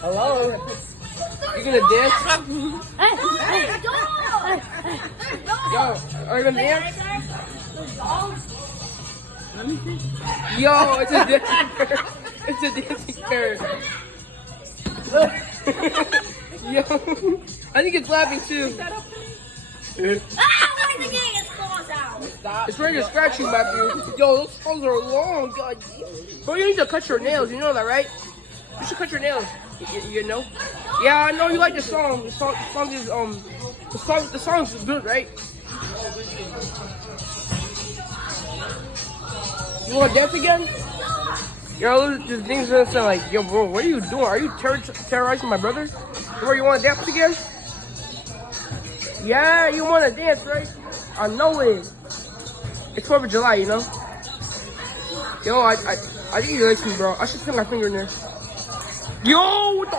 Hello? You gonna dance? Yo, are you gonna dance? Yo, it's a dancing bird. It's a dancing bird. Yo, I think it's laughing too. It's ready to scratch you, Matthew. Yo, those toes are long. God. Bro, you need to cut your nails. You know that, right? You should cut your nails. You know? Yeah, I know you like the song. The song is the song's good, right? You want to dance again? Yo, this thing's gonna say like, yo, bro, what are you doing? Are you terrorizing my brother? Bro, you want to dance again? Yeah, you want to dance, right? I know it. It's 4th of July, you know? Yo, I think he likes me, bro. I should put my finger in there. Yo, what the